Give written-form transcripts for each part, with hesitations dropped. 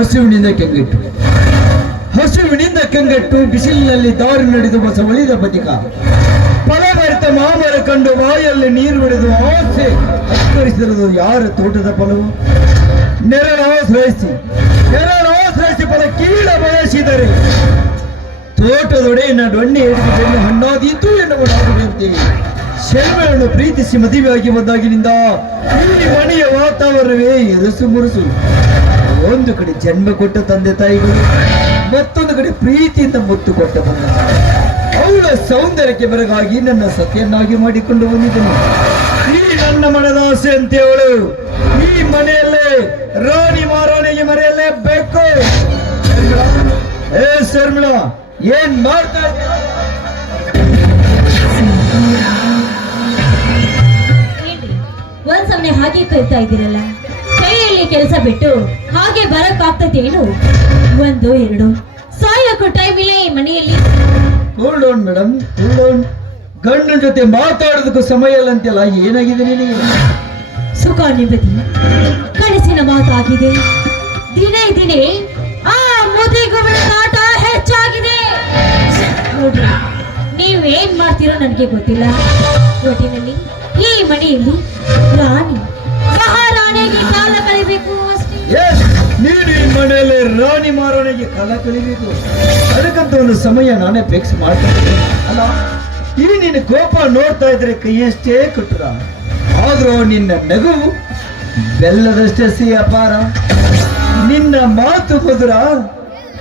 ಹಸುವಿನಿಂದ ಕಂಗೆಟ್ಟು ಬಿಸಿಲಿನಲ್ಲಿ ದಾರಿ ನಡೆದು ಬಸ ಒಳಿದ ಬದಿಕ ಫಲಭರಿತ ಮಾಮರ ಕಂಡು ಬಾಯಲ್ಲಿ ನೀರು ಬಿಡಿದು ಆಸೆ ಅಕ್ಕರಿಸಿರುವುದು ಯಾರ ತೋಟದ ಫಲವು? ನೆರಳಾಶ್ರಯಿಸಿ ಫಲ ಕೀಳ ಬಯಸಿದರೆ ತೋಟದೊಡೆಯನ್ನ ಡೊಣ್ಣೆ ಹಿಡಿದು ಬೆನ್ನು ಹಣ್ಣಾದೀತು ಎನ್ನುವುದಾಗುವಂತೆ ಶರ್ಮೆಯನ್ನು ಪ್ರೀತಿಸಿ ಮದುವೆಯಾಗಿ ಬಂದಾಗಿನಿಂದ ಈ ಮನೆಯ ವಾತಾವರಣವೇ ಎರಸು ಮುರುಸು. ಒಂದು ಕಡೆ ಜನ್ಮ ಕೊಟ್ಟ ತಂದೆ ತಾಯಿಗಳು, ಮತ್ತೊಂದು ಕಡೆ ಪ್ರೀತಿಯಿಂದ ಮುತ್ತು ಕೊಟ್ಟ ಮನ. ಅವಳ ಸೌಂದರ್ಯಕ್ಕೆ ಬೆರಗಾಗಿ ನನ್ನ ಸತಿಯನ್ನಾಗಿ ಮಾಡಿಕೊಂಡು ಬಂದಿದ್ದನು. ಈ ನನ್ನ ಮನದ ಆಸೆ ಅಂತೆ ಅವಳು ಈ ಮನೆಯಲ್ಲೇ ರಾಣಿ ಮಾರಾಣಿಗೆ ಮರೆಯಲ್ಲೇ ಬೇಕು. ಶರ್ಮಿಳಾ, ಏನ್ ಮಾಡ್ತಾ ಇದ್ದೀಯ? ಒಂದ್ ಸಮನೆ ಹಾಗೆ ಕೈತಾ ಇದ್ದೀರಲ್ಲ, ಕೈಯಲ್ಲಿ ಕೆಲಸ ಬಿಟ್ಟು ಹಾಗೆ ಬರಕ್ಕಾಗ್ತದೇನು? ಒಂದು ಎರಡು ಸಾಯಕ್ಕೂ ಟೈಮ್ ಇಲ್ಲ ಈ ಮನೆಯಲ್ಲಿ. Hold on madam, hold on. ಗಂಡನ ಜೊತೆ ಮಾತಾಡೋದಕ್ಕೂ ಸಮಯ ಇಲ್ಲ ಅಂತೆಲ್ಲ, ಏನಾಗಿದೆ ನಿನಗೆ? ಸುಖ ನೆಮ್ಮದಿ ಕನಸಿನ ಮಾತಾಗಿದೆ. ದಿನೇ ದಿನೇ ಆ ಮುದಿಗುಗಳ ಕಾಟ ಹೆಚ್ಚಾಗಿದೆ. ನೋಡ್ರಿ, ನೀವೇನ್ ಮಾಡ್ತೀರೋ ನನಗೆ ಗೊತ್ತಿಲ್ಲ. ಒಟ್ಟಿನಲ್ಲಿ ಈ ಮನೆಯಲ್ಲಿ ರಾಣಿ ಮಹಾರಾಣಿಗೆ ಕಾಲ ಕಳಿಬೇಕು ಅಷ್ಟೇ. ನೀನು ಈ ಮನೆಯಲ್ಲಿ ರಾಣಿ ಮಹಾರಾಣಿಗೆ ಕಾಲ ಕಳಿಬೇಕು. ಅದಕ್ಕಂತ ಒಂದು ಸಮಯ ನಾನೇ ಫಿಕ್ಸ್ ಮಾಡ್ತೀನಿ ಅಲ್ಲ. ಈ ನಿನ್ನ ಕೋಪ ನೋಡ್ತಾ ಇದ್ರೆ ಕೈಯಷ್ಟೇ ಕಟ್ಟುರ, ಆದ್ರೂ ನಿನ್ನ ನಗು ಬೆಲ್ಲದಷ್ಟೇ ಸಿಹಿ ಅಪಾರ. ನಿನ್ನ ಮಾತು ಮಧುರ.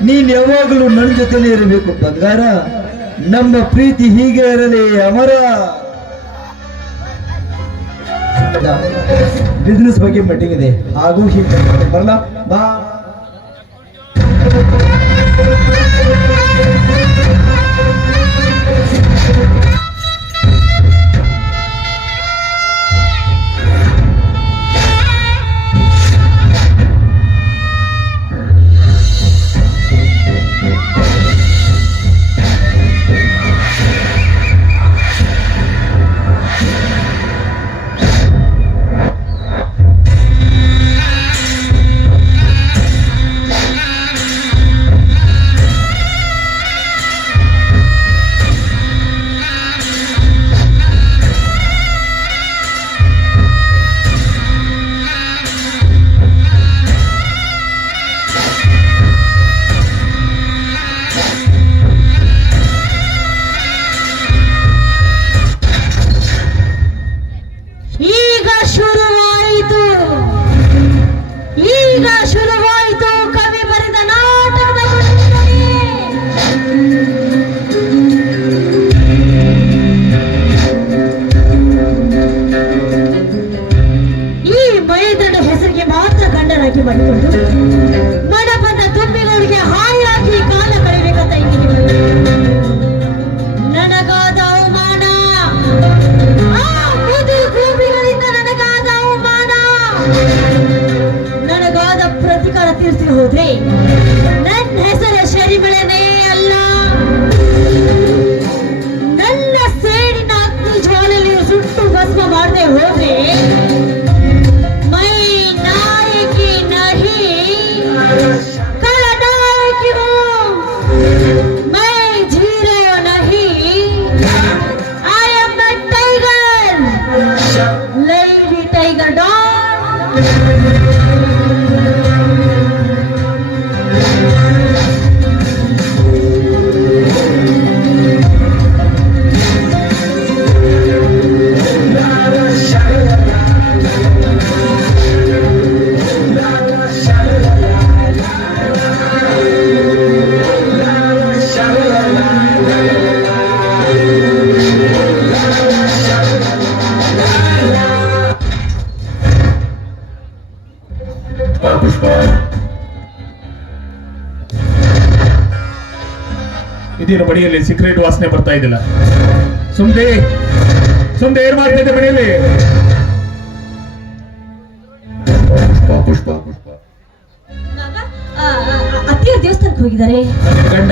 ನೀನ್ ಯಾವಾಗಲೂ ನನ್ನ ಜೊತೆನೇ ಇರಬೇಕು ಬಂಗಾರ. ನಮ್ಮ ಪ್ರೀತಿ ಹೀಗೆ ಇರಲಿ ಅಮರ. ಬಿಸ್ನೆಸ್ ಬಗ್ಗೆ ಮೀಟಿಂಗ್ ಇದೆ, ಹಾಗೂ ಹೀಗೆ ಬರಲ್ಲ ಬಾ. ಮನಬಂದ ತುಂಬಿಗಳಿಗೆ ಹಾಯಾಗಿ ಕಾಲ ಕಳೆಯಬೇಕಂತ ನನಗಾದ ಅವಮಾನ, ಆ ಮುದುಗೂಬಿಗಳಿಂದ ನನಗಾದ ಅವಮಾನ, ನನಗಾದ ಪ್ರತಿಕಾರ ತೀರಿಸಿ ಹೋದ್ರೆ ನನ್ನ ಹೆಸರ ಶರಿಮಳೆನೇ ಅಲ್ಲ. ನನ್ನ ಸೇಡಿನ ಅಗ್ನಿ ಜ್ವಾಲೆಯಲ್ಲಿ ಸುಟ್ಟು ಭಸ್ಮ ಮಾಡದೆ ಹೋದ್ರೆ ಇದೇನು ಮಡಿಯಲ್ಲಿ ಸಿಕ್ರೆಟ್ ವಾಸನೆ ಬರ್ತಾ ಇದ್ದಿಲ್ಲ. ಸುಮ್ದೆ ಏನ್ ಮಾಡ್ತಾ ಇದ್ದೆ ಮನೆಯಲ್ಲಿ? ಅತ್ತಿಯ ದೇವಸ್ಥಾನಕ್ಕೆ ಹೋಗಿದ್ದಾರೆ. ಗಂಡ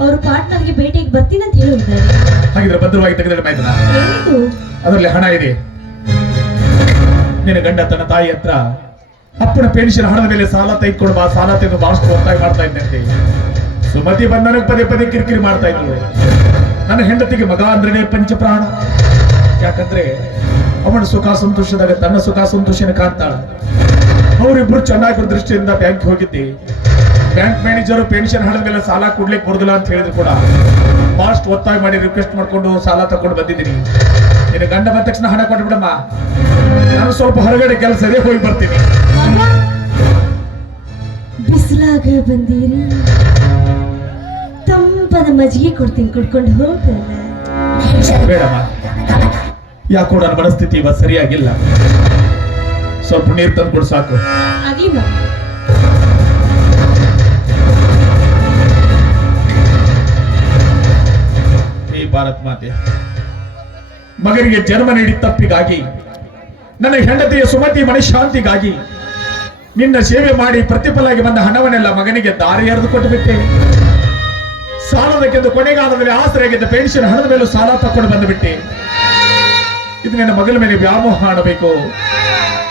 ಅವರು ಪಾರ್ಟ್ನರ್ಗೆ ಭೇಟಿಗೆ ಬರ್ತೀನಿ ಅಂತ ಹೇಳಿದ್ದಾರೆ. ಹಾಗಿದ್ರೆ ಭದ್ರವಾಗಿ ತೆಗೆದ ಮಾಯ್ತನ. ಅದರಲ್ಲಿ ಹಣ ಇದೆ. ನಿನ್ನ ಗಂಡ ತನ್ನ ತಾಯಿ ಹತ್ರ ಅಪ್ಪನ ಪೆನ್ಷನ್ ಹಣದ ಮೇಲೆ ಸಾಲ ತೆಗೆದುಕೊಂಡು ಬಾ, ಸಾಲ ತೆಗೆದು ಬಹಳಷ್ಟು ಒತ್ತಾಯ ಮಾಡ್ತಾ ಇದ್ದಂತೆ. ಸುಮತಿ ಬಂದ ನನಗೆ ಪದೇ ಪದೇ ಕಿರಿಕಿರಿ ಮಾಡ್ತಾ ಇದ್ರು. ನನ್ನ ಹೆಂಡತಿಗೆ ಮಗ ಅಂದ್ರೇನೆ ಪಂಚಪ್ರಾಣ. ಯಾಕಂದ್ರೆ ಅವನ ಸುಖ ಸಂತೋಷದಾಗ ತನ್ನ ಸುಖ ಸಂತೋಷನ ಕಾಣ್ತಾಳ. ಅವರಿಬ್ರು ಚೆನ್ನಾಗಿರೋ ದೃಷ್ಟಿಯಿಂದ ಬ್ಯಾಂಕ್ ಹೋಗಿದ್ದೆ. ಬ್ಯಾಂಕ್ ಮ್ಯಾನೇಜರ್ ಪೆನ್ಷನ್ ಹಣದ ಮೇಲೆ ಸಾಲ ಕೊಡ್ಲಿಕ್ಕೆ ಬರುದಿಲ್ಲ ಅಂತ ಹೇಳಿದ್ರು ಕೂಡ ಬಹಳಷ್ಟು ಒತ್ತಾಯ ಮಾಡಿ ರಿಕ್ವೆಸ್ಟ್ ಮಾಡ್ಕೊಂಡು ಸಾಲ ತಗೊಂಡು ಬಂದಿದ್ದೀನಿ. ನಿನ್ನ ಗಂಡ ಬಂದ ತಕ್ಷಣ ಹಣ ಕೊಟ್ಬಿಡಮ್ಮ, ನಾನು ಸ್ವಲ್ಪ ಹೊರಗಡೆ ಕೆಲಸ ಇದೆ, ಹೋಗಿ ಬರ್ತೀನಿ. ಬಿಸಿಲಾಗ ಬಂದೀರಿ, ತಂಪದ ಮಜ್ಜಿಗೆ ಕೊಡ್ತೀನಿ, ಕುಡ್ಕೊಂಡು ಹೋಗಲ್ಲ. ಬೇಡಮ್ಮ, ಯಾಕೋ ನನ್ನ ಮನಸ್ಥಿತಿ ಇವತ್ತು ಸರಿಯಾಗಿಲ್ಲ. ಸ್ವಲ್ಪ ನೀರು ತಂದು ಕೊಡು ಸಾಕು. ಅದಿಮ್ಮ ಈ ಭಾರತ್ ಮಾತೆ ಮಗನಿಗೆ ಜನ್ಮ ನೀಡಿ ತಪ್ಪಿಗಾಗಿ, ನನ್ನ ಹೆಂಡತಿಯ ಸುಮತಿ ಮನಃಶಾಂತಿಗಾಗಿ ನಿನ್ನ ಸೇವೆ ಮಾಡಿ ಪ್ರತಿಫಲಾಗಿ ಬಂದ ಹಣವನ್ನೆಲ್ಲ ಮಗನಿಗೆ ದಾರಿ ಎರೆದು ಕೊಟ್ಟು ಬಿಟ್ಟೆ. ಸಾಲದಕ್ಕೆಂದು ಕೊನೆಗಾಲದಲ್ಲಿ ಆಸರೆಯಾಗಿದ್ದ ಪೆನ್ಷನ್ ಹಣದ ಮೇಲೂ ಸಾಲ ತಕೊಂಡು ಬಂದುಬಿಟ್ಟೆ. ಇದು ನಿನ್ನ ಮಗನ ಮೇಲೆ ವ್ಯಾಮೋಹ ಅನ್ನಬೇಕು,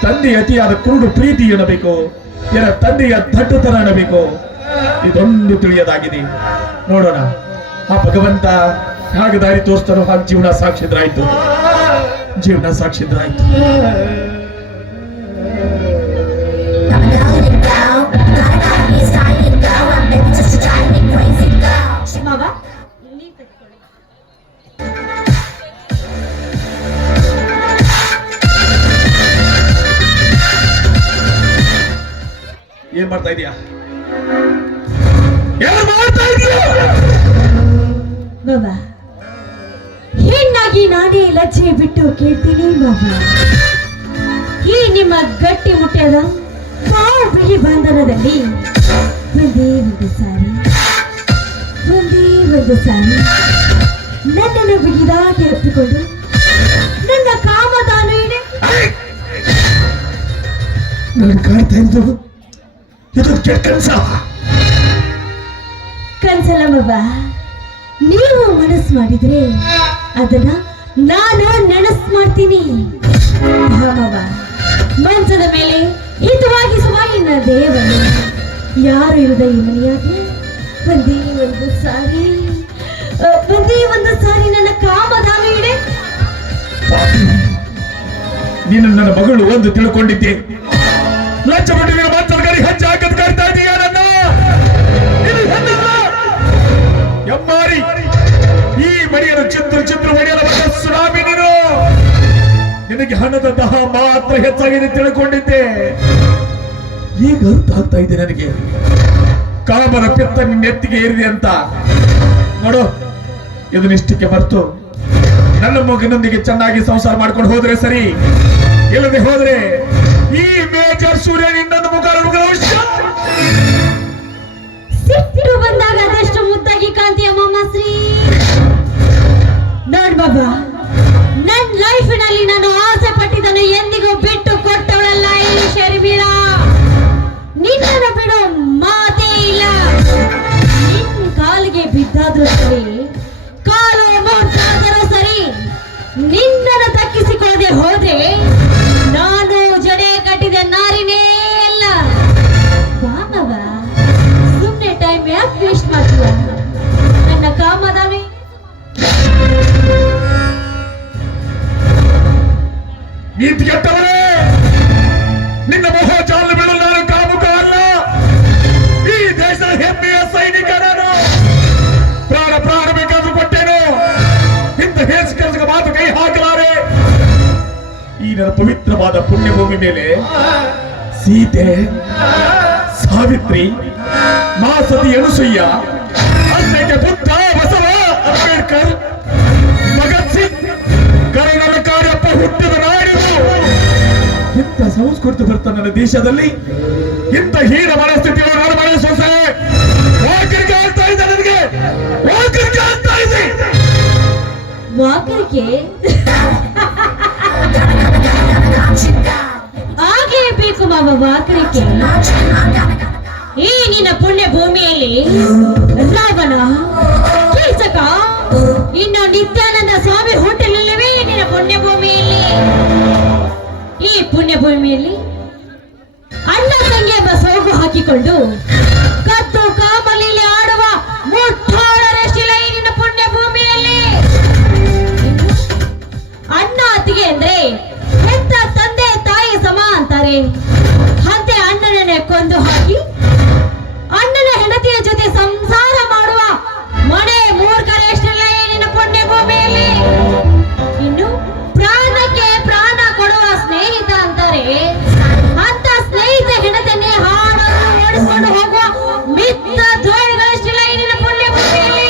ತಂದೆಯ ಅತಿಯಾದ ಕುರುಡು ಪ್ರೀತಿ ಎನ್ನಬೇಕು, ಎನ್ನ ತಂದೆಯ ದಟ್ಟತನ ಅನ್ನಬೇಕು. ಇದೊಂದು ತಿಳಿಯದಾಗಿದೆ. ನೋಡೋಣ ಆ ಭಗವಂತ ಹಾಗೆ ದಾರಿ ತೋರಿಸ್ತಾರೋ ಹಾಗೆ ಜೀವನ ಸಾಕ್ಷಿದ್ರಾಯ್ತು, ಜೀವನ ಸಾಕ್ಷಿದ್ರಾಯ್ತು. ಮಾವ ಏನ್ ಮಾಡ್ತಾ ಇದೀಯಾ? ಏನ್ ಮಾಡ್ತಾ ಇದೀಯಾ? ಮಾವ ಹೆಣ್ಣಾಗಿ ನಾನೇ ಲಜ್ಜೆ ಬಿಟ್ಟು ಕೇಳ್ತೀನಿ ಮಾವ. ಈ ನಿಮ್ಮ ಗಟ್ಟಿ ಮುಟ್ಟ್ಯದ ಮಾವು ಬಿಳಿ ಬಂಧನದಲ್ಲಿ ಒಂದೇ ಒಂದು ಸಾರಿ ನನ್ನನ್ನು ಬಿಗಿದಾಗಿ ಅಪ್ಪಿಕೊಂಡು ನನ್ನ ಕಾಮದಾನ ಇದೆ. ನಾನು ಕಾಣ್ತಾ ಇದ್ದು ಇದು ಕೆಟ್ಟ ಕನಸ. ಕನ್ಸಲ್ಲ ಮಾವ, ನೀವು ಮನಸ್ಸು ಮಾಡಿದ್ರೆ ಅದನ್ನ ನಾನು ನೆನಸು ಮಾಡ್ತೀನಿ. ಮಾವ ಮಂಚದ ಮೇಲೆ ಹಿತವಾಗಿ ಸುವಾಗಿನ ದೇವರು ಯಾರು ಇರುದ ಈ ಮನೆಯಾಗೆ ಒಂದೇ ಒಂದು ಸಾರಿ ನನ್ನ ಕಾಮದಾನ ಇದೆ. ನೀನು ನನ್ನ ಮಗಳು ಒಂದು ತಿಳ್ಕೊಂಡಿದ್ದೆ. ಲಂಚ ಬಿಟ್ಟು ನೀನು ಮಾತಾಡ್ಕೊಂಡು ಹಚ್ಚ ಹಾಕದ್ ಕರ್ತಾ ಇದೀಯ ನನ್ನ. ಎಮ್ಮಾರಿ ಈ ಮಡಿಯನ್ನು ಚಿತ್ರ ಮಡಿಯಲ್ಲ ಸುನಾಮಿ. ನೀನು ನಿನಗೆ ಹಣದ ದಹ ಮಾತ್ರ ಹೆಚ್ಚಾಗಿದೆ ತಿಳ್ಕೊಂಡಿದ್ದೆ. ಈಗ ಅರ್ಥ ಆಗ್ತಾ ಇದೆ ನನಗೆ, ಕಾಮನ ಪಿತ್ತ ನಿನ್ನೆತ್ತಿಗೆ ಏರಿದೆ ಅಂತ. ನೋಡು, ಇದನ್ನಿಷ್ಟಕ್ಕೆ ಬರ್ತು ನನ್ನ ಮಗನೊಂದಿಗೆ ಚೆನ್ನಾಗಿ ಸಂಸಾರ ಮಾಡ್ಕೊಂಡು ಹೋದ್ರೆ ಸರಿ, ಇಲ್ಲದೆ ಹೋದ್ರೆ ಈ ಮೇಜರ್ ಸೂರ್ಯ ಇನ್ನೊಂದು ಮುಖ ಸಿಟ್ಟು ಬಂದಾಗ ಅದೆಷ್ಟು ಮುದ್ದಾಗಿ ಕಾಂತಿಯ ಮಾಮಾಶ್ರೀ. ನೋಡ್ ಬಾಬಾ, ನನ್ನ ಲೈಫಿನಲ್ಲಿ ನಾನು ಆಸೆ ಪಟ್ಟಿದ್ದನ್ನು ಎಂದಿಗೂ ಬಿಟ್ಟು ಕೊಟ್ಟವಳಲ್ಲ ಈ ಶರ್ಮಿಳ. ನಿನ್ನನ್ನು ಬಿಡೋ ಮಾತೇ ಇಲ್ಲ. ನಿನ್ನ ಕಾಲಿಗೆ ಬಿದ್ದಾದ್ರೂ ಸರಿ, ಕಾಲು ಮುಟ್ಟಾದರೂ ಸರಿ, ನಿನ್ನನ್ನು ದಕ್ಕಿಸಿಕೊಳ್ಳದೆ ಹೋದ್ರೆ ನಾನು ಜಡೆ ಕಟ್ಟಿದ ನಾರಿನೇ ಅಲ್ಲ. ಬಾಬಾ ಸುಮ್ಮನೆ ಟೈಮ್ ಯಾಕೆ ವೇಸ್ಟ್ ಮಾಡ್ತೀಯ? ನನ್ನ ಕಾಮದಾನೆ ನೀತಿಗೆಟ್ಟವರೇ, ನಿನ್ನ ಮೊಹ ಜಾಲು ಬೀಳಲು ನಾನು ಕಾಮುಕ ಅಲ್ಲ. ಈ ದೇಶದ ಹೆಮ್ಮೆಯ ಸೈನಿಕ ನಾನು. ಪ್ರಾಣ ಬೇಕಾದ್ರೂ ಕೊಟ್ಟೇನು. ಇಂಥ ಹೇಸಿ ಕೆಲಸಕ್ಕೆ ಮಾತು ಕೈ ಹಾಕಲಾರೆ. ಈ ನನ್ನ ಪವಿತ್ರವಾದ ಪುಣ್ಯಭೂಮಿ ಮೇಲೆ ಸೀತೆ, ಸಾವಿತ್ರಿ, ಮಾಸತಿ ಅನುಸೂಯ, ಅಷ್ಟಕ್ಕೆ ಬುದ್ಧ, ಬಸವ, ಅಂಬೇಡ್ಕರ್, ಭಗತ್ ಸಿಂಗ್, ಕರ್ನಲ್ ಕಾರ್ಯಪ್ಪ ಹುಟ್ಟಿದ ನಾಡಿದು. ಇಂಥ ಸಂಸ್ಕೃತಿ ಬರ್ತ ನನ್ನ ದೇಶದಲ್ಲಿ. ಇಂಥ ಹೀನ ಮನಸ್ಥಿತಿಯ ನಾನು ಮನೆ ಸೊಸೆ ವಾಕರಿಗೆ ಆಗ್ತಾ ಇದೆ. ನನಗೆ ವಾಕರಿಗೆ ಆಗ್ತಾ ಇದೆ. ವಾಕರಿಗೆ ಹಾಗೆ ಬೇಕು ಮಾವ. ವಾಕರಿಗೆ ಈ ನಿನ್ನ ಪುಣ್ಯ ಭೂಮಿಯಲ್ಲಿ ರಾವಣ, ಕೀಚಕ, ಇನ್ನು ನಿತ್ಯಾನಂದ ಸ್ವಾಮಿ ಹುಟ್ಟಲಿಲ್ಲವೇ ನಿನ್ನ ಪುಣ್ಯ ಭೂಮಿಯಲ್ಲಿ? ಈ ಪುಣ್ಯ ಭೂಮಿಯಲ್ಲಿ ಎಂಬ ಸೋಗು ಹಾಕಿಕೊಂಡು ಕತ್ತು ಕಾಮಲಿಯಲ್ಲಿ ಆಡುವ ಮುಠಾಳರ ಶಿಲೆ ನಿನ್ನ ಪುಣ್ಯ ಭೂಮಿಯಲ್ಲಿ. ಅಣ್ಣ ಅತ್ತಿಗೆ ಅಂದ್ರೆ ಹೆತ್ತ ತಂದೆ ತಾಯಿ ಸಮ ಅಂತಾರೆ. ಅಂತೆ ಅಣ್ಣನನ್ನೇ ಕೊಂದು ಹಾಕಿ ಅಣ್ಣನ ಹೆಂಡತಿಯ ಜೊತೆ ಸಂಸಾರ ಮಾಡುವ ಮನೆ ಮೂರ್ಖರೆಷ್ಟೆಲ್ಲ ನಿನ್ನ ಪುಣ್ಯ ಭೂಮಿಯಲ್ಲಿ. ಇನ್ನು ಪ್ರಾಣಕ್ಕೆ ಪ್ರಾಣ ಕೊಡುವ ಸ್ನೇಹಿತ ಅಂತಾರೆ. ಅಂತ ಸ್ನೇಹಿತ ಹೆಣತನ್ನೇ ಹಾಡನ್ನು ಓಡಿಸಿಕೊಂಡು ಹೋಗುವ ಮಿತ್ರ ದ್ರೋಹಿಗಳಷ್ಟೆಲ್ಲ ನಿನ್ನ ಪುಣ್ಯ ಭೂಮಿಯಲ್ಲಿ.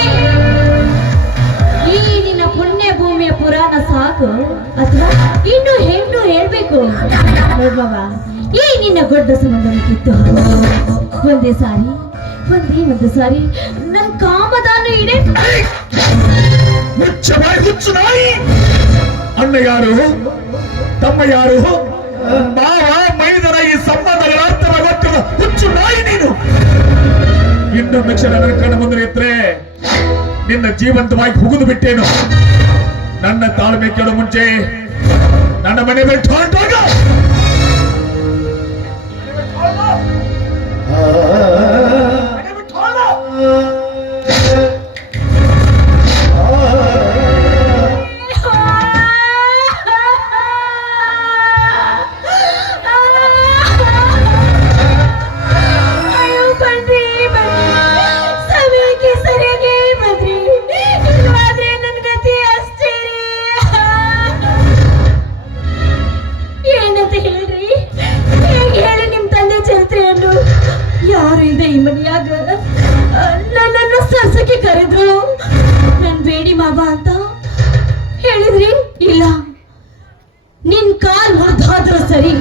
ಈ ನಿನ್ನ ಪುಣ್ಯ ಭೂಮಿಯ ಪುರಾಣ ಸಾಕು ಅಥವಾ ಇನ್ನು ಹೆಣ್ಣು ಹೇಳ್ಬೇಕು ನೋಡ್ಬವ. ಈ ನಿನ್ನ ಗೊಡ್ಡ ಸಂಬಂಧನ ಕಿತ್ತು ಒಂದೇ ಸಾರಿ ನನ್ ಕಾಮದಾನು ಇಡೆ. ಹುಚ್ಚು ನಾಯಿ. ಅಣ್ಣ ಯಾರು, ತಮ್ಮ ಯಾರು, ಮಾವ ಮೈದನ ಈ ಸಂಬಂಧಗಳ ಅರ್ಥವ ಗೊತ್ತಿರುವ ಹುಚ್ಚು ನಾಯಿ ನೀನು. ಇನ್ನೊಂದು ಕ್ಷಣ ನನ್ನ ಕಣ್ಣ ಮುಂದೆ ಇದ್ರೆ ನಿನ್ನ ಜೀವಂತವಾಗಿ ಹುಗಿದು ಬಿಟ್ಟೇನು. ನನ್ನ ತಾಳ್ಮೆ ಕೇಳೋ ಮುಂಚೆ ನನ್ನ ಮನೆ ಬಿಟ್ಟು ಹೊರಟೋಗ. ನನ್ನನ್ನು ಸರ್ಸಕ್ಕೆ ಕರೆದ್ರು. ನನ್ ಬೇಡಿ ಮಾವ ಅಂತ ಹೇಳಿದ್ರಿ. ಇಲ್ಲ, ನಿನ್ ಕಾಲ್ ಮುರಿದಾದ್ರೂ ಸರಿ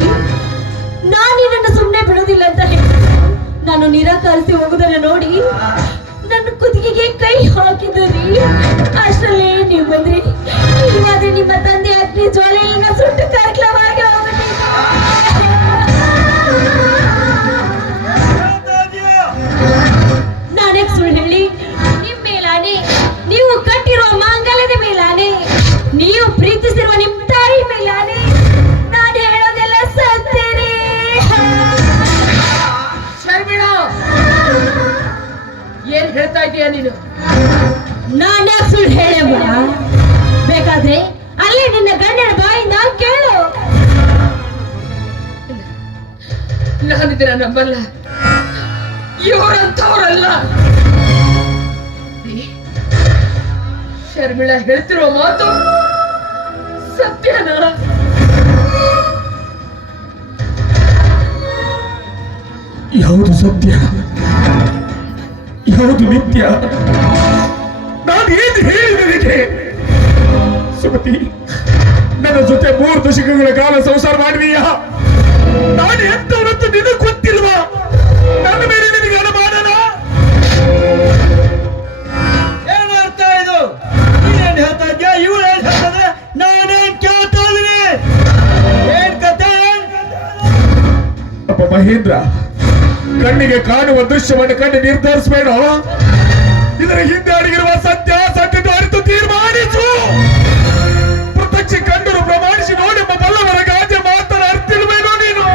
ನಾನು ನಿನ್ನನ್ನು ಸುಮ್ಮನೆ ಬಿಡೋದಿಲ್ಲ ಅಂತ ಹೇಳಿದ್ರು. ನಾನು ನಿರಾಕರಿಸಿ ಹೋಗುದನ್ನ ನೋಡಿ ನನ್ನ ಕುತ್ತಿಗೆಗೆ ಕೈ ಹಾಕಿದ್ರಿ. ಅಷ್ಟರಲ್ಲೇ ನೀವು ಬಂದ್ರಿ. ಇವಾದ್ರೆ ನಿಮ್ಮ ತಂದೆ ಅಗ್ನಿ ಜ್ವಾಲೆಯನ್ನ ಸುಟ್ಟು ಕಾರ್ಯಕ್ರಮವಾಗಿ ನಾನೇ ಸುಳ್ಳು ಹೇಳಿ ನಿಮ್ ಮೇಲಾನೆ, ನೀವು ಕಟ್ಟಿರುವ ಮಾಂಗಲ್ಯದ ಮೇಲಾನೆ, ನೀವು ಪ್ರೀತಿಸಿರುವ ನಿಮ್ ತಾಯಿ ಮೇಲಾನೆ ನಾನು ಹೇಳೋದೆಲ್ಲ ಸತ್ಯನೇ. ಶರ್ಮಿಳಾ, ಏನ್ ಹೇಳ್ತಾ ಇದೀಯ ನೀನು? ನಾನೇ ಸುಳ್ಳು ಹೇಳಮ್ಮ. ಬೇಕಾದ್ರೆ ಅಲ್ಲೇ ನಿನ್ನ ಗಂಡನ ಬಾಯಿಂದ ಕೇಳು. ನಾನಿದ್ದೀರ ನಂಬಲ್ಲ. ಇವರಂತವರಲ್ಲ. ಶರ್ಮಿಳಾ ಹೇಳ್ತಿರೋ ಮಾತು ಸತ್ಯನ? ಯಾವುದು ಸತ್ಯ, ಯಾವುದು ನಿತ್ಯ? ನಾನು ಏನು ಹೇಳಿದೆ? ಸುಮತಿ, ನನ್ನ ಜೊತೆ 3 ದಶಕಗಳ ಕಾಲ ಸಂಸಾರ ಮಾಡುವೀಯ. ನಾನು ಎಂತವರಂತೂ ನಿನಗೆ ಗೊತ್ತಿಲ್ವಾ? ನನ್ನ ಮೇಲೆ ನಿನಗೆ ಅನುಮಾನನ? ಏನ್ ಅರ್ಥ ಇದು? ನೀನೇನ್ ಹೇಳ್ತಾ ಇದ್ಯಾ? ಇವಳು ಏನ್ ಹೇಳ್ತಂದ್ರೆ ನಾನೇನ್ ಕೇಳ್ತಾ ಇದೀನಿ. ಏನ್ ಕತೆ? ಅಪ್ಪ ಮಹೇಂದ್ರ, ಕಣ್ಣಿಗೆ ಕಾಣುವ ದೃಶ್ಯವನ್ನು ಕಂಡು ನಿರ್ಧರಿಸಬೇಡ. ಇದರ ಹಿಂದೆ ಅಡಗಿರುವ ಸತ್ಯದ ಅರಿತು ತೀರ್ಮಾನಿಸು. ಪ್ರತ್ಯಕ್ಷ ಕಂಡರು ಪ್ರಮಾಣಿಸಿ ನೋಡಿ ಬಲ್ಲವರ ಗಾಜೆ ಮಾತನ ಅರ್ತಿಲ್ವೇನೋ ನೀನು.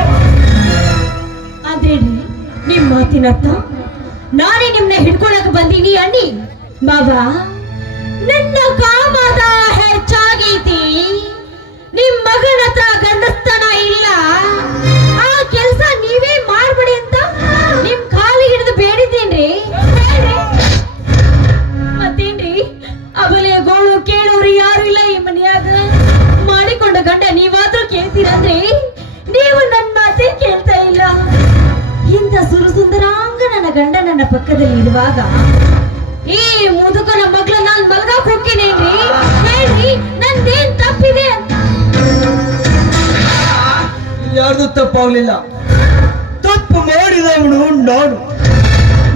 ಅದೇನ್ರಿ ನಿಮ್ ಮಾತಿನರ್ಥ? ನಾನೇ ನಿಮ್ನ ಹಿಡ್ಕೊಳಕ್ ಬಂದೀನಿ ಅನ್ನಿ ಮಾವ. ನನ್ನ ಕಾಮದ ಹೆಚ್ಚಾಗೈತಿ. ನಿಮ್ ಮಗನ ಹತ್ರ ಗಂಡಸ್ತನ ಇಲ್ಲ. ಆ ಕೆಲ್ಸ ನೀವೇ ಮಾಡ್ಬಿಡಿ ಅಂತ ನಿಮ್ ಕಾಲಿಗೆ ಹಿಡಿದು ಬೇಡಿದ್ದೀನ್ರಿ. ಮತ್ತೇನ್ರಿ, ಅವಲೇ ಗೋಳು ಕೇಳೋರು ಯಾರು ಇಲ್ಲ ಈ ಮನೆಯಾಗ. ಮಾಡಿಕೊಂಡ ಗಂಡ ನೀವಾದ್ರೂ ಕೇಳ್ತೀರಂದ್ರೆ ನೀವು ನನ್ನ ಮಾತೇ ಕೇಳ್ತಾ ಇಲ್ಲ. ಇಂಥ ಸುರಸುಂದರಾಂಗ ನನ್ನ ಗಂಡ ನನ್ನ ಪಕ್ಕದಲ್ಲಿ ಇರುವಾಗ ಈ ಮುದುಕನ ಮಗ್ಳ ನಾನ್ ಮಲ್ಗಾಕ್ ಹೋಗ್ತೀನೇನ್ರಿ? ಹೇಳ್ರಿ, ನಂದೇನ್ ತಪ್ಪಿದೆ? ಯಾರ್ದು ತಪ್ಪಾಗ್ಲಿಲ್ಲ. ತಪ್ಪು ಮಾಡಿದವನು ನಾನು.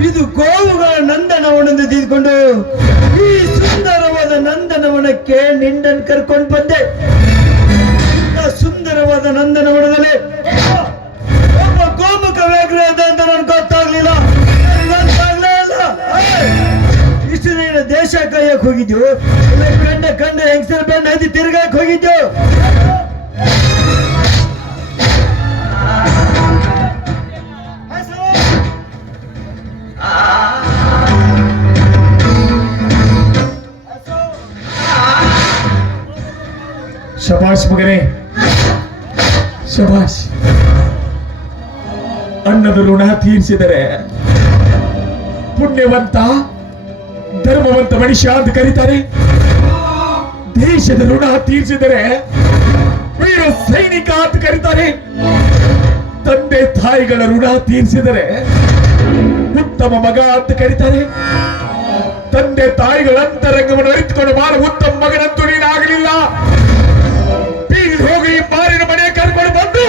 ಇದು ಗೋವುಗಳ ನಂದನವನನ್ನು ತೆಗೆದುಕೊಂಡು ಈ ಸುಂದರವಾದ ನಂದನವನಕ್ಕೆ ನಿಂಡನ್ ಕರ್ಕೊಂಡು ಬಂದೆ. ಸುಂದರವಾದ ನಂದನವನದಲ್ಲಿ ಒಬ್ಬ ಗೋಮುಖ ವ್ಯಾಘ್ರ ಇದೆ ಅಂತ ನನ್ಗೆ ಗೊತ್ತಾಗ್ಲಿಲ್ಲ. ಇಷ್ಟು ನೀನು ದೇಶ ಕಾಯಕ್ ಹೋಗಿದ್ದು, ಕಂಡ ಹೆಂಗಸರ ಬೆನ್ನ ಹತ್ತಿ ತಿರ್ಗಾಕ್ ಹೋಗಿದ್ದು. ಶಬಾಷ್ ಮಗನೇ, ಶಬಾಷ್. ಅನ್ನದ ಋಣ ತೀರಿಸಿದರೆ ಪುಣ್ಯವಂತ ಧರ್ಮವಂತ ಮನುಷ್ಯ ಅಂತ ಕರೀತಾರೆ. ದೇಶದ ಋಣ ತೀರಿಸಿದರೆ ವೀರ ಸೈನಿಕ ಅಂತ ಕರೀತಾರೆ. ತಂದೆ ತಾಯಿಗಳ ಋಣ ತೀರಿಸಿದರೆ ಉತ್ತಮ ಮಗ ಅಂತ ಕರೀತಾರೆ. ತಂದೆ ತಾಯಿಗಳ ಅಂತರಂಗವನ್ನು ಅರಿತುಕೊಂಡು ಮಾಡ ಉತ್ತಮ ಮಗನಂತೂ ನೀನಾಗಲಿಲ್ಲ. ಬೀದಿ ಹೋಗಿ ಮಾರಿನ ಮನೆ ಕರ್ಕೊಂಡು ಬಂದು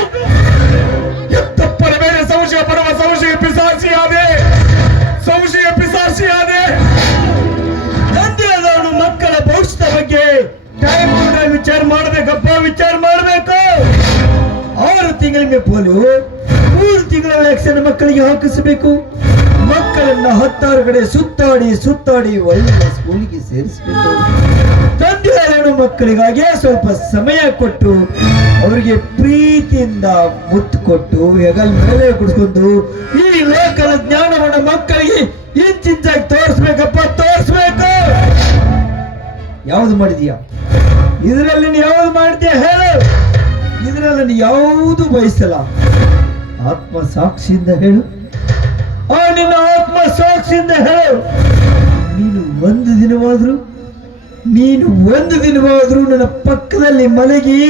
ಎತ್ತಪ್ಪನ ಮೇಲೆ ಸಂಶಯ ಪಡುವ ಸಂಶಯ ಪಿಸಾಸಿಯಾದೆ, ಸಂಶಯ ಪಿಸಾಸಿಯಾದೆ. ತಂದೆ ಆದವನು ಮಕ್ಕಳ ಭವಿಷ್ಯದ ಬಗ್ಗೆ ಟೈಮ್ ಟು ಟೈಮ್ ವಿಚಾರ ಮಾಡ್ಬೇಕಪ್ಪ, ವಿಚಾರ ಮಾಡ್ಬೇಕು. 6 ತಿಂಗಳಿಗೆ ಪೋಲಿಯೋ, 3 ತಿಂಗಳ ವ್ಯಾಕ್ಸಿನ್ ಮಕ್ಕಳಿಗೆ ಹಾಕಿಸಬೇಕು. ಮಕ್ಕಳನ್ನ 16 ಕಡೆ ಸುತ್ತಾಡಿ ಸುತ್ತಾಡಿ ಒಳ್ಳೆಯ ಸ್ಕೂಲಿಗೆ ಸೇರಿಸಬೇಕು. ತಂದೆ ಆದವನು ಮಕ್ಕಳಿಗಾಗಿ ಸ್ವಲ್ಪ ಸಮಯ ಕೊಟ್ಟು ಅವರಿಗೆ ಪ್ರೀತಿಯಿಂದ ಮುತ್ತು ಕೊಟ್ಟು ಹೆಗಲ್ ಮೇಲೆ ಕುಡಿಸ್ಕೊಂಡು ಈ ಲೋಕದ ಜ್ಞಾನವನ್ನು ಮಕ್ಕಳಿಗೆ ಇಂಚಿಂಚಾಗಿ ತೋರಿಸ್ಬೇಕಪ್ಪ, ತೋರಿಸ್ಬೇಕು. ಯಾವುದು ಮಾಡಿದೀಯಾ ಇದರಲ್ಲಿ? ನೀನು ಯಾವುದು ಮಾಡಿದ್ಯಾ ಹೇಳು. ಇದರಲ್ಲಿ ನೀನು ಯಾವುದು ಬಯಸಲ್ಲ. ಆತ್ಮ ಸಾಕ್ಷಿಯಿಂದ ಹೇಳು. ನಿನ್ನ ಆತ್ಮ ಸಾಕ್ಷಿಯಿಂದ ಹೇಳು. ನೀನು ಒಂದು ದಿನವಾದ್ರೂ ನನ್ನ ಪಕ್ಕದಲ್ಲಿ ಮಲಗಿ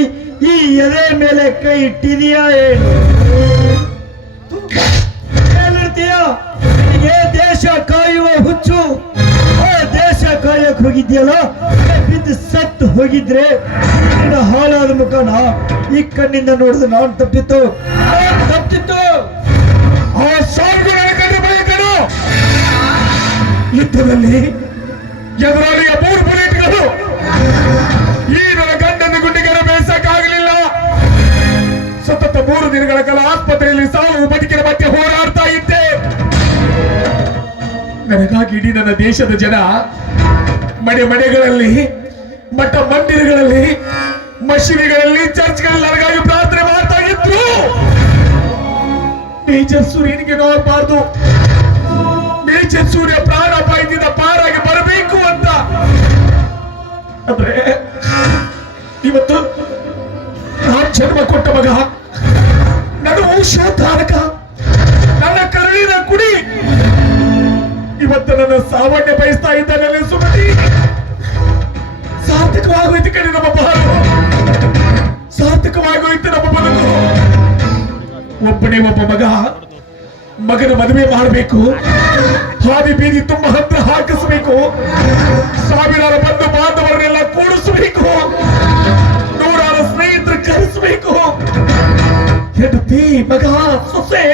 ಈ ಎದೆ ಮೇಲೆ ಕೈ ಇಟ್ಟಿದೀಯಾ ಏನು? ಹೇಳಿರ್ತೀಯ ನಿನಗೆ ದೇಶ ಕಾಯುವ ಹುಚ್ಚು. ಆ ದೇಶ ಕಾಯಕ್ ಹೋಗಿದ್ಯಲ್ಲ, ಬಿದ್ದು ಸತ್ತು ಹೋಗಿದ್ರೆ ನಿನ್ನ ಹಾಳಾದ ಮುಖನ ಈ ಕಣ್ಣಿಂದ ನೋಡಿದ್ರೆ ನಾನು ತಪ್ಪಿತ್ತು. ಆ ಸಾವಿರ ಕಣ್ಣು ಬಯಕನು ಯುದ್ಧದಲ್ಲಿ ಎದುರಾಳಿಯ 3 ಬುಲೆಟ್ಗಳು ಈ ನನ್ನ ಗಂಡನ ಗುಂಡಿಗೆ ಬೇಯಿಸಕ್ಕಾಗಲಿಲ್ಲ. ಸತತ 3 ದಿನಗಳ ಕಾಲ ಆಸ್ಪತ್ರೆಯಲ್ಲಿ ಸಾವು ಬದುಕಿನ ಮಧ್ಯೆ ಹೋರಾಡ್ತಾ ಇದ್ದೆ. ನನಗಾಗಿ ಇಡೀ ನನ್ನ ದೇಶದ ಜನ ಮನೆಗಳಲ್ಲಿ, ಮಠ ಮಂದಿರಗಳಲ್ಲಿ, ಮಸೀದಿಗಳಲ್ಲಿ, ಚರ್ಚ್ಗಳಲ್ಲಿ ನನಗಾಗಿ ಪ್ರಾರ್ಥನೆ ಮಾಡ್ತಾ ಇದ್ರು. ಮೇಜರ್ ಸೂರ್ಯನಿಗೆ ನೋಡಬಾರ್ದು, ಮೇಜರ್ ಸೂರ್ಯ ಪ್ರಾಣ ಅಪಾಯದಿಂದ ಪಾರಾಗಿ ಬರಬೇಕು ಅಂತ. ಅಂದ್ರೆ ಇವತ್ತು ನಾನು ಜನ್ಮ ಕೊಟ್ಟ ಮಗ, ನನ್ನ ವಂಶೋದ್ಧಾರಕ, ನನ್ನ ಕರುಳಿನ ಕುಡಿ ಇವತ್ತು ನನ್ನ ಸಾವನ್ಯ ಬಯಸ್ತಾ ಇದ್ದಾನೆ. ಸುಮತಿ, ಸಾರ್ಥಕವಾಗೋಯ್ತು ಕಡೆ ನಮ್ಮ ಬಾಳು, ಸಾರ್ಥಕವಾಗೋಯ್ತು ನಮ್ಮ ಬದುಕು. ಒಬ್ಬನೇ ಒಬ್ಬ ಮಗನ ಮದುವೆ ಮಾಡಬೇಕು, ಹಾದಿ ಬೀದಿ ತುಂಬ ಹತ್ರ ಹಾಕಿಸಬೇಕು, ಸಾವಿರಾರು ಬಂಧು ಬಾಂಧವರನ್ನೆಲ್ಲ ಕೂಡಿಸಬೇಕು, 100 ಸ್ನೇಹಿತರು ಕರೆಸಬೇಕು. ಹೆಂಡತಿ, ಮಗ, ಸೊಸೆ,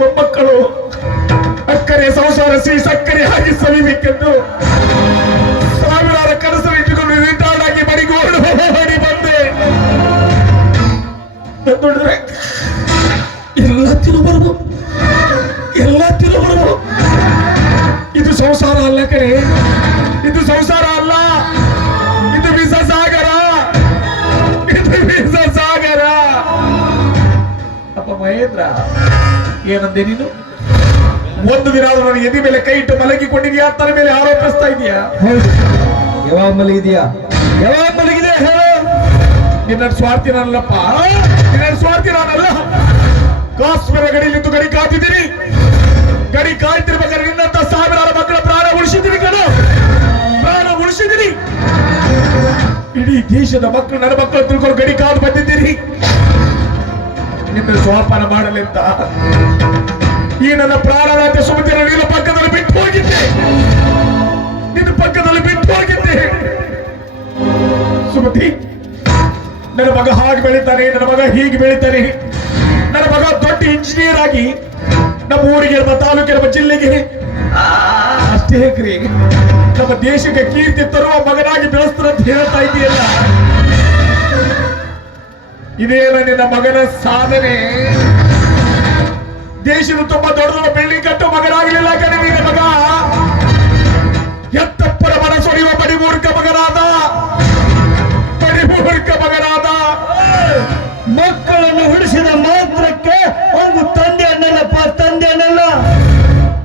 ಮೊಮ್ಮಕ್ಕಳು ಅಕ್ಕರೆ ಸಂಸಾರ ಸಿಹಿ ಸಕ್ಕರೆ ಹಾಕಿ ಸವಿಬೇಕೆಂದು ಸಾವಿರಾರು ಕನಸನ್ನು ಇಟ್ಟುಕೊಂಡು ರಿಟೈರ್ಡ್ ಆಗಿ ಮಡಿಗೋಡು ಓಡಿ ಬಂದೆ. ನೋಡಿದ್ರೆ ಎಲ್ಲ ತಿರುಬರು. ಇದು ಸಂಸಾರ ಅಲ್ಲ ಕಡೆ, ಇದು ಸಂಸಾರ ಅಲ್ಲ, ಇದು ವಿಷ ಸಾಗರ, ಇದು ವಿಷ ಸಾಗರ. ಅಪ್ಪ ಮಹೇಂದ್ರ, ಏನಂದೆ ನೀನು? ಒಂದು ದಿನ ಆದ್ರೂ ನಾನು ಎದೆ ಮೇಲೆ ಕೈ ಇಟ್ಟು ಮಲಗಿಕೊಂಡಿದ್ಯಾ, ತನ್ನ ಮೇಲೆ ಆರೋಪಿಸ್ತಾ ಇದೀಯಾ? ಯಾವಾಗ ಮಲಗಿದ್ಯಾ? ಹೇಳು. ನಿನ್ನ ಸ್ವಾರ್ಥಿ ನಾನಲ್ಲಪ್ಪ, ನಿನ್ನ ಸ್ವಾರ್ಥಿ ನಾನಲ್ಲ. ಕಾಶ್ಮೀರ ಗಡಿಯಲ್ಲಿದ್ದು ಗಡಿ ಕಾಯ್ತಿದ್ದೀನಿ. ಗಡಿ ಕಾಯ್ತಿರ್ಬೇಕಾದ್ರೆ ನಿನ್ನಂತ ಸಾವಿರಾರು ಮಕ್ಕಳ ಪ್ರಾಣ ಉಳಿಸಿದ್ದೀನಿ ಕಣೋ, ಪ್ರಾಣ ಉಳಿಸಿದ್ದೀನಿ. ಇಡೀ ದೇಶದ ಮಕ್ಕಳು ನನ್ನ ಮಕ್ಕಳು ತಿಳ್ಕೊಂಡು ಗಡಿ ಕಾದು ಬಂದಿದ್ದೀರಿ. ನಿನ್ನ ಸ್ವಾಪಾನ ಮಾಡಲೆಂತ ಈ ನನ್ನ ಪ್ರಾಣನಾಥ ಸುಮತಿನ ನಿನ್ನ ಪಕ್ಕದಲ್ಲಿ ಬಿಟ್ಟು ಹೋಗಿದ್ದೆ, ನಿನ್ನ ಪಕ್ಕದಲ್ಲಿ ಬಿಟ್ಟು ಹೋಗಿದ್ದೆ. ಸುಮತಿ, ನನ್ನ ಮಗ ಹಾಗೆ ಬೆಳೀತಾನೆ, ನನ್ನ ಮಗ ಹೀಗೆ ಬೆಳೀತಾನೆ, ನನ್ನ ಮಗ ದೊಡ್ಡ ಇಂಜಿನಿಯರ್ ಆಗಿ ನಮ್ಮ ಊರಿಗೆ, ನಮ್ಮ ತಾಲೂಕಿಗೆ, ನಮ್ಮ ಜಿಲ್ಲೆಗೆ ಅಷ್ಟೇ ಕ್ರಿ ನಮ್ಮ ದೇಶಕ್ಕೆ ಕೀರ್ತಿ ತರುವ ಮಗನಾಗಿ ಬೆಳೆಸ್ತಾರ ಅಂತ ಹೇಳ್ತಾ ಇದೆಯಲ್ಲ, ಇದೇನ ನಿನ್ನ ಮಗನ ಸಾಧನೆ? ದೇಶದ ತುಂಬಾ ದೊಡ್ಡ ಬಿಲ್ಡಿಂಗ್ ಕಟ್ಟುವ ಮಗನಾಗಲಿಲ್ಲ ಕಣೆ ನಿನ್ನ ಮಗ. ಎತ್ತಪ್ಪರ ಮನಸೊಡೆಯುವ ಬಡಿಮೂರ್ಖ ಮಗನಾದ. ಮಕ್ಕಳನ್ನು ಉಳಿಸಿದ ಮಾತ್ರಕ್ಕೆ ಅವನು ತಂದೆ ಅನ್ನಲ್ಲಪ್ಪ, ತಂದೆ ಅನ್ನಲ್ಲ.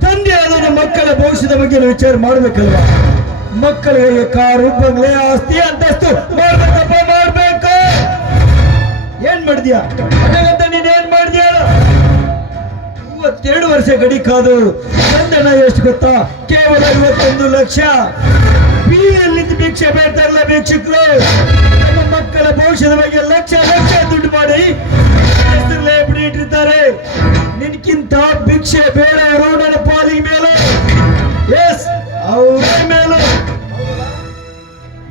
ತಂದೆ ಆದ ಮಕ್ಕಳ ಭವಿಷ್ಯದ ಬಗ್ಗೆ ವಿಚಾರ ಮಾಡ್ಬೇಕಲ್ವಾ? ಮಕ್ಕಳಿಗೆ ಕಾರು, ಬಂಗ್ಲೆ, ಆಸ್ತಿ, ಅಂತಸ್ತು ಮಾಡ್ಬೇಕಪ್ಪ. ಏನ್ ಮಾಡಿದ್ಯಾ ಅದಕ್ಕಂತ ನೀನ್ ಏನ್ ಮಾಡಿದ್ಯಾ? 32 ವರ್ಷ ಗಡಿ ಕಾದು ಚಂದನ ಎಷ್ಟು ಗೊತ್ತಾ? ಕೇವಲ 51 ಲಕ್ಷ. ಬೀದಿಯಲ್ಲಿ ಭಿಕ್ಷೆ ಬೇಡ್ತಾರಲ್ಲ ಭಿಕ್ಷುಕರು, ನಮ್ಮ ಮಕ್ಕಳ ಭವಿಷ್ಯದ ಬಗ್ಗೆ ಲಕ್ಷ ಲಕ್ಷ ದುಡ್ಡು ಮಾಡಿ ಹೆಸರಲ್ಲೇ ಇಟ್ಟಿರ್ತಾರೆ. ನಿನ್ಕಿಂತ ಭಿಕ್ಷೆ ಬೇಡವರು ನನ್ನ ಪಾಲಿಗೆ ಮೇಲೆ, ಎಸ್ ಅವರೇ ಮೇಲೆ.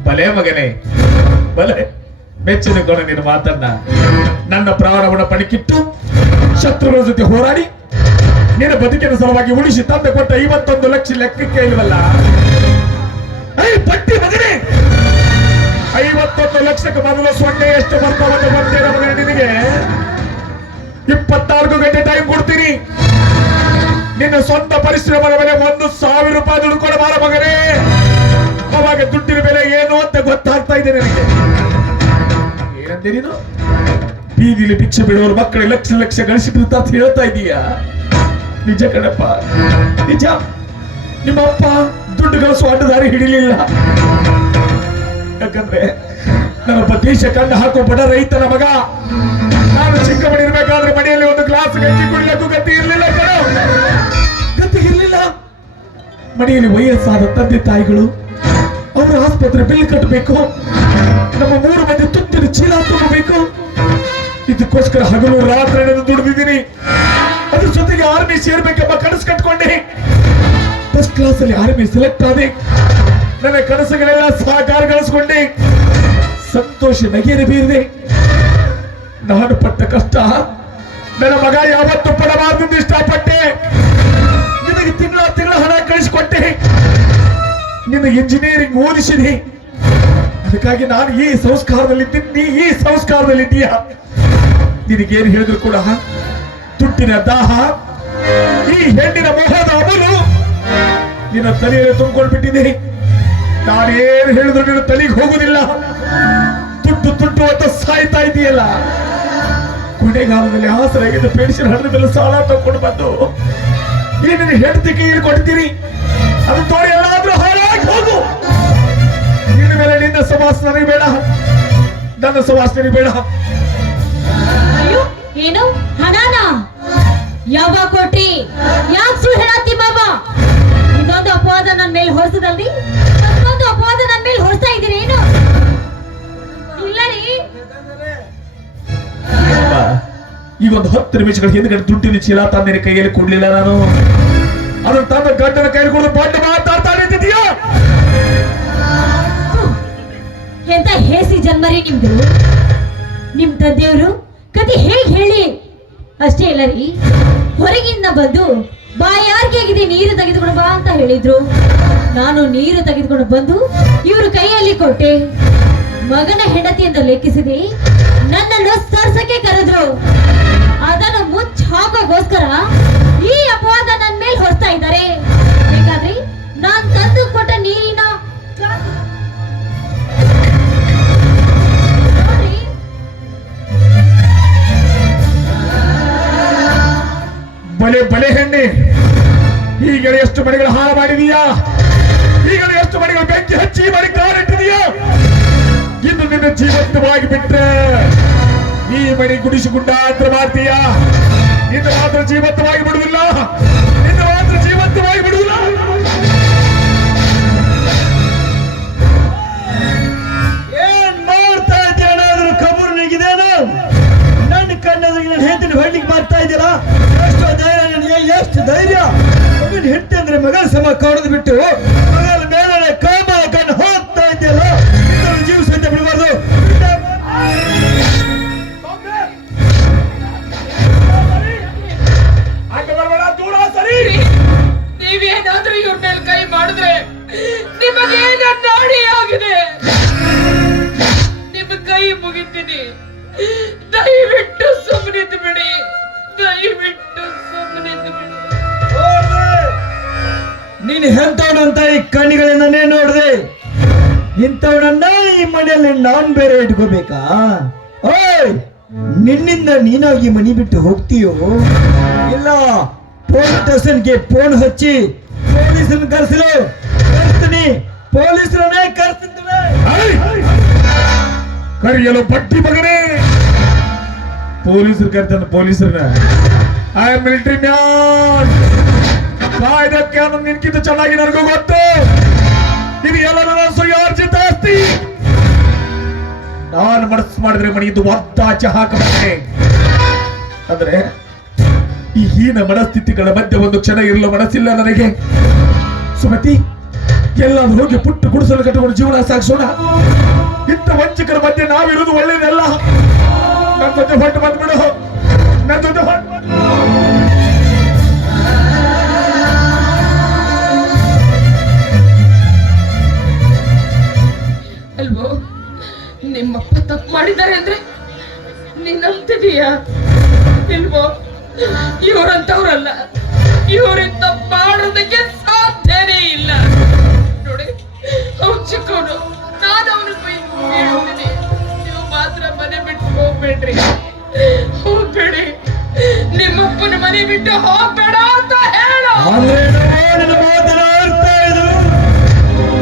ಬಲೆ ಮಗನೇ ಬಲೆ, ಮೆಚ್ಚಿನಗೊಂಡ ನಿನ್ನ ಮಾತನ್ನ. ನನ್ನ ಪ್ರಾಣವನ್ನು ಪಣಿಕಿಟ್ಟು ಶತ್ರುಗಳ ಜೊತೆ ಹೋರಾಡಿ ನಿನ್ನ ಬದುಕಿನ ಸಲುವಾಗಿ ಉಳಿಸಿ ತಂದು ಕೊಟ್ಟ 51 ಲಕ್ಷ ಲೆಕ್ಕಕ್ಕೆ ಇಲ್ವಲ್ಲ. ಐ ಪಟ್ಟಿ ಮಗನೇ, 51 ಲಕ್ಷಕ್ಕೆ ಮೊದಲು ಸೊನ್ನೆ ಎಷ್ಟು ಬರ್ತಾವಂತ ಗೊತ್ತೇನ ಮಗನೇ ನಿನಗೆ? 24 ಗಂಟೆ ಟೈಮ್ ಕೊಡ್ತೀನಿ. ನಿನ್ನ ಸ್ವಂತ ಪರಿಶ್ರಮದ ಮೇಲೆ 1,000 ರೂಪಾಯಿ ದುಡ್ಡು ಕೊಡಬಾರ ಮಗನೇ. ಅವಾಗ ದುಡ್ಡಿನ ಬೆಲೆ ಏನು ಅಂತ ಗೊತ್ತಾಗ್ತಾ ಇದೆ ನನಗೆ. ಏನಂತೆ ನೀನು? ಬೀದಿಲಿ ಭಿಕ್ಷೆ ಬಿಡುವವರು ಮಕ್ಕಳು ಲಕ್ಷ ಲಕ್ಷ ಗಳಿಸಿಬಿಡುತ್ತ ಅಂತ ಹೇಳ್ತಾ ಇದೀಯಾ? ನಿಜ ಕಣಪ್ಪ, ನಿಜ. ನಿಮ್ಮಪ್ಪ ದುಡ್ಡು ಗಳಿಸುವ ಅಡ್ಡದಾರಿ ಹಿಡಿಲಿಲ್ಲ. ಯಾಕಂದ್ರೆ ನನ್ನೊಬ್ಬ ದೇಶ ಕಂಡು ಹಾಕೋ ಬಡ ರೈತನ ಮಗ. ನಾನು ಚಿಕ್ಕ ಮನೆ ಇರ್ಬೇಕಾದ್ರೆ ಮನೆಯಲ್ಲಿ ಒಂದು ಗ್ಲಾಸ್ ಗಂಜಿ ಕುಡಿಯಕ್ಕೂ ಗತಿ ಇರ್ಲಿಲ್ಲ ಕಣ, ಗತಿ ಇರ್ಲಿಲ್ಲ. ಮನೆಯಲ್ಲಿ ವಯಸ್ಸಾದ ತಂದೆ ತಾಯಿಗಳು, ಅವರ ಆಸ್ಪತ್ರೆ ಬಿಲ್ ಕಟ್ಟಬೇಕು, ನಮ್ಮ 3 ಮಂದಿ ತುತ್ತಿನ ಚೀಲ ತುಂಬಬೇಕು. ಇದಕ್ಕೋಸ್ಕರ ಹಗಲು ರಾತ್ರಿ ದುಡಿದಿದ್ದೀನಿ. ಅದ್ರ ಜೊತೆಗೆ ಆರ್ಮಿ ಸೇರ್ಬೇಕೆಂಬ ಕನಸು ಕಟ್ಕೊಂಡೆ. ಫಸ್ಟ್ ಕ್ಲಾಸ್ ಅಲ್ಲಿ ಆರ್ಮಿ ಸೆಲೆಕ್ಟ್ ಆದೆ. ನನ್ನ ಕನಸುಗಳೆಲ್ಲ ಸಾಕಾರಗೊಳಿಸ್ಕೊಂಡೆ. ಸಂತೋಷ ನಗೆರೆ ಬೀರಿದೆ. ನಾನು ಪಟ್ಟ ಕಷ್ಟ ನನ್ನ ಮಗ ಯಾವತ್ತೂ ಪಡಬಾರ್ದು ಇಷ್ಟಪಟ್ಟೆ. ನಿನಗೆ ತಿಂಗಳ ಹಣ ಕಳಿಸಿಕೊಟ್ಟೆ. ನಿನ್ನ ಇಂಜಿನಿಯರಿಂಗ್ ಓದಿಸಿದೆ. ಅದಕ್ಕಾಗಿ ನಾನು ಈ ಸಂಸ್ಕಾರದಲ್ಲಿದ್ದೀನಿ, ನೀ ಈ ಸಂಸ್ಕಾರದಲ್ಲಿದ್ದೀಯ. ನಿನಗೇನು ಹೇಳಿದ್ರು ಕೂಡ ತುಟ್ಟಿನ ದಾಹ, ಈ ಹೆಣ್ಣಿನ ಮೋಹದ ಅಮಲು ನಿನ್ನ ತಲೆಯಲ್ಲಿ ತುಂಬಿಕೊಂಡು ಬಿಟ್ಟಿದೆ. ನಾನೇನು ಹೇಳಿದ್ರು ನಿನ್ನ ತಲೆಗೆ ಹೋಗುದಿಲ್ಲ. ತುಟ್ಟು ತುಟ್ಟು ಅಂತ ಸಾಯ್ತಾ ಇದೆಯಲ್ಲ. ಕೊನೆಗಾಲದಲ್ಲಿ ಆಸರಾಗಿದ್ದ ಪೆನ್ಷನ್ ಹಣದ ಮೇಲೆ ಸಾಲ ತಗೊಂಡು ಬಂದು ಈ ನಿನ್ನ ಹೆಂಡತಿ ಕೈಯಲ್ಲಿ ಕೊಡ್ತೀನಿ. ಅದು ತೋರಿ ಎಲ್ಲಾದ್ರೂ ಹಾಳಾಗಿ ಹೋಗು. ನಿನ್ನ ಮೇಲೆ ನಿನ್ನ ಸವಾಸ ನನಗೆ ಬೇಡ, ನನ್ನ ಸವಾಸ ನನಗೆ ಬೇಡ. ಅಯ್ಯೋ, ಏನು ಹಣನ ಯಾವಾಗ ಕೊಟ್ರಿ? ಯಾಕೆ ಸುಳ್ಳು ಹೇಳತ್ತಿ ಬಾಬಾ? ಇದೊಂದು ಅಪವಾದ ನನ್ನ ಮೇಲೆ ಹೊರಿಸದಲ್ರಿ, ಮತ್ತೊಂದು ಅಪವಾದ ನನ್ನ ಮೇಲೆ ಹೊರಿಸ್ತಾ ಇದ್ದೀರಿ ಏನು? ಇಲ್ಲ ರೀ. ಈಗ ಒಂದು 10 ನಿಮಿಷಗಳ ಹಿಂದ್ಗಡೆ ದುಡ್ಡಿನ ಚೀಲ ತಂದಿನ ಕೈಯಲ್ಲಿ ಕೊಡ್ಲಿಲ್ಲ ನಾನು. ಅದನ್ನು ತಂದ ಗಂಡನ ಕೈಯಲ್ಲಿ ಕೊಡಲು ಬಡ್ಡ ಮಾತಾಡ್ತಾ ನಿಂತಿದೀಯಾ? ಎಂತ ಹೇಸಿ ಜನ್ಮರಿ ನಿಮ್ದು. ನಿಮ್ ತಂದೆಯವರು ಕತೆ ಹೇಗೆ ಹೇಳಿ ಅಷ್ಟೇ ಇಲ್ಲ ರೀ. ಹೊರಗಿಂದ ಬಂದು ಬಾಯಾರ್ಗೆ ನೀರು ತೆಗೆದುಕೊಂಡು ಬಾ ಅಂತ ಹೇಳಿದ್ರು. ನಾನು ನೀರು ತೆಗೆದುಕೊಂಡು ಬಂದು ಇವರು ಕೈಯಲ್ಲಿ ಕೊಟ್ಟೆ. ಮಗನ ಹೆಂಡತಿ ಎಂದು ಲೆಕ್ಕಿಸಿದೆ. ನನ್ನನ್ನು ಸರ್ಸಕ್ಕೆ ಕರೆದ್ರು. ಅದನ್ನು ಮುಚ್ಚ ಹಾಕೋಗೋಸ್ಕರ ಈ ಅಪವಾದ ನನ್ನ ಮೇಲೆ ಹೊರಿಸ್ತಾ ಇದ್ದಾರೆ. ಬೇಕಾದ್ರೆ ನಾನ್ ತಂದು ಕೊಟ್ಟ ನೀರಿನ ಬಲೆ ಬಲೆ ಹೆಣ್ಣೆ, ಈಗ ಎಷ್ಟು ಮನೆಗಳು ಹಾಳು ಮಾಡಿದೀಯಾ? ಈಗ ಎಷ್ಟು ಮನೆಗಳು ಬೆಂಕಿ ಹಚ್ಚಿ ಮಾಡಿ ಕಾರಿಟ್ಟಿದೀಯಾ? ಇನ್ನು ನಿನ್ನ ಜೀವಂತವಾಗಿ ಬಿಟ್ರೆ ಈ ಮನೆ ಗುಡಿಸಿಗುಂಡ ಅಂತ ಮಾಡ್ತೀಯಾ? ನಿನ್ನ ಮಾತ್ರ ಜೀವಂತವಾಗಿ ಬಿಡುವುದಿಲ್ಲ, ನಿನ್ನ ಮಾತ್ರ ಜೀವಂತವಾಗಿ ಬಿಡುವುದಿಲ್ಲ. ಏನ್ ಮಾಡ್ತಾ ಇದ್ದೀಯ? ಏನಾದ್ರೂ ಕಬೂರು ನಿಗಿದೇನು? ನನ್ನ ಕಣ್ಣದ್ರಿಗೆ ನನ್ನ ಹೆಂಡತಿನ ಹೊಡ್ಲಿಕ್ಕೆ ಮಾಡ್ತಾ ಇದ್ದೀರಾ? ಎಷ್ಟು ಧೈರ್ಯ ನನಗೆ, ಎಷ್ಟು ಧೈರ್ಯ! ಮಗನ ಹೆಂಡತಿ ಅಂದ್ರೆ ಮಗನ ಸಮ ಕಾಣೋದು ಬಿಟ್ಟು ಮಗನ ಮೇಲೆ ಕಾಮ ಕಣ್ಣು ಹೋಗ್ತಾ ಇದೆಯಲ್ಲ, ಜೀವ ಸಂತೆ ಬಿಡಬಾರ್ದು. ನೀವೇನಾದ್ರೂ ಇವ್ರ ಮೇಲೆ ಕೈ ಮಾಡಿದ್ರೆ ನಿಮಗೆ ನಾಡಿ ಆಗಿದೆ. ನಿಮ್ಮ ಕೈ ಮುಗಿತೀನಿ, ದಯವಿಟ್ಟು ಸುಮ್ಮನಿದ್ದು ಬಿಡಿ, ದಯವಿಟ್ಟು ಸುಮ್ಮನಿದ್ದು ಬಿಡಿ. ನೀನು ಎಂತವನಂತ ಈ ಕಣ್ಣಿಗಳಿಂದನೇ ನೋಡಿದೆ. ಇಂಥವನನ್ನ ಈ ಮನೆಯಲ್ಲಿ ನಾನ್ ಬೇರೆ ಇಟ್ಕೋಬೇಕಾ? ಓಯ್, ನಿನ್ನಿಂದ ನೀನಾಗಿ ಮನಿ ಬಿಟ್ಟು ಹೋಗ್ತೀಯೋ ಇಲ್ಲ ಪೊಲೀಸ್ ಸ್ಟೇಷನ್ಗೆ ಫೋನ್ ಹಚ್ಚಿ ಪೊಲೀಸರನ್ನ ಕರ್ಸ್ತೀನಿ, ಪೊಲೀಸರನ್ನೇ ಕರ್ಸ್ತೀನಿ. ಕರೆಯಲು ಬಟ್ಟಿ ಮಗನೇ, ಪೊಲೀಸರು ಕರ್ತಾನೆ ಪೊಲೀಸರನ್ನ. I am military man. ಕಾಯ್ದಕ್ಕೆ ನಿನ್ಕಿಂತ ಚೆನ್ನಾಗಿ ನನಗೂ ಗೊತ್ತು. ಇದು ಎಲ್ಲ ನನ್ನ ಸುಯಾರ್ಜಿತ ಆಸ್ತಿ. ನಾನು ಮನಸ್ಸು ಮಾಡಿದ್ರೆ ಮನೆಯಿಂದ ಒತ್ತಾಚೆ ಹಾಕಬಲ್ಲೆ. ಅಂದ್ರೆ ಈ ಹೀನ ಮನಸ್ಥಿತಿಗಳ ಮಧ್ಯೆ ಒಂದು ಕ್ಷಣ ಇರಲು ಮನಸ್ಸಿಲ್ಲ ನನಗೆ. ಸುಮತಿ, ಎಲ್ಲಾದ್ರೂ ಹೋಗಿ ಪುಟ್ಟ ಗುಡಿಸಲು ಕಟ್ಟಿಕೊಂಡು ಜೀವನ ಸಾಗಿಸೋಣ. ಇಂಥ ವಂಚಕರ ಮಧ್ಯೆ ನಾವಿರುವುದು ಒಳ್ಳೇದಲ್ಲ. ನನ್ನ ಜೊತೆ ಹೊಟ್ಟು ಬಂದ್ಬಿಡು. ನನ್ನ ಜೊತೆ ಹೊಟ್ಟು ಅಲ್ವೋ, ನಿಮ್ಮಪ್ಪ ತಪ್ಪು ಮಾಡಿದ್ದಾರೆ ಅಂದ್ರೆ ನೀನ್ ನಂಬ್ತಿದೀಯಾ? ಇಲ್ವೋ, ಇವರಂತವ್ರಲ್ಲ. ಇವರಿಂದ ಮಾಡೋದಕ್ಕೆ ಸಾಧ್ಯನೇ ಇಲ್ಲ. ನೋಡಿ, ಅವ್ನು ಚಿಕ್ಕವನು, ನಾನು ಅವನಿಗೆ ಹೇಳ್ತೀನಿ, ನೀವು ಮಾತ್ರ ಮನೆ ಬಿಟ್ಟು ಹೋಗ್ಬೇಡ್ರಿ. ಹೋಗ್ಬೇಡಿ, ನಿಮ್ಮಪ್ಪನ ಮನೆ ಬಿಟ್ಟು ಹೋಗ್ಬೇಡ ಅಂತ ಹೇಳು.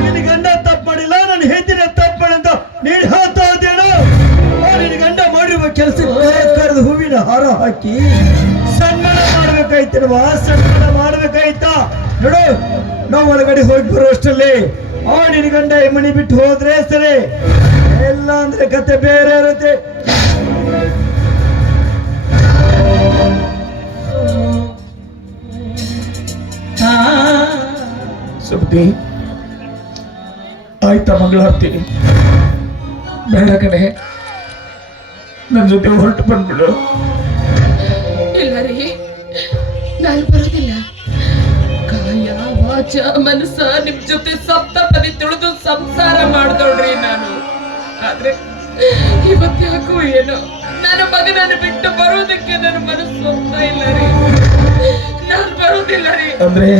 ನಿನ್ನ ಗಂಡ ತಪ್ಪು ಮಾಡಿಲ್ಲ, ನನ್ನ ಹೆಂಡತಿನ ತಪ್ಪು ಮಾಡಿದ ನೀನು ಹೇಳ್ತಾ ಇದ್ದೇನು? ನಿನ್ನ ಗಂಡ ಮಾಡಿರುವ ಕೆಲಸ ಕರೆದು ಹೂವಿನ ಹಾರ ಹಾಕಿ ಸನ್ಮಾನ ಮಾಡ್ಬೇಕಾಯ್ತಲ್ವಾ? ಸನ್ಮಾನ ಮಾಡ್ಬೇಕಾಯ್ತಾ? ನೋಡು, ನಾವು ಒಳಗಡೆ ಹೋಗಿ ಬರುವಷ್ಟರಲ್ಲಿ ನಿನ್ನ ಗಂಡ ಮನೆ ಬಿಟ್ಟು ಹೋದ್ರೆ ಸರಿ, ಎಲ್ಲ ಅಂದ್ರೆ ಕತೆ ಬೇರೆ ಇರುತ್ತೆ. ಸುಮತಿ, ಆಯ್ತಾ ಮಂಗಳಾರತಿ? ಬೇಡ ಕಣೆ, ನನ್ನ ಜೊತೆ ಹೊರಟು ಬಂದ್ಬಿಡು. ಇಲ್ಲ ರೀ, ನಾನು ಬರೋದಿಲ್ಲ. ಕಾಯ ವಾಚ ಮನಸ್ಸ ನಿಮ್ ಜೊತೆ ಸಪ್ತಪದಿ ತುಳಿದು ಸಂಸಾರ ಮಾಡ್ದೋಳ್ರಿ ನಾನು. ಆದ್ರೆ ಇವತ್ತ್ಯಾಕೋ ಏನೋ ನನ್ನ ಮಗನನ್ನು ಬಿಟ್ಟು ಬರೋದಕ್ಕೆ ನನ್ನ ಮನಸ್ಸು ಹೋಗ್ತಾ ಇಲ್ಲ ರೀ. ನಾನು ಬರೋದಿಲ್ಲ ರೀ. ಅಂದ್ರೆ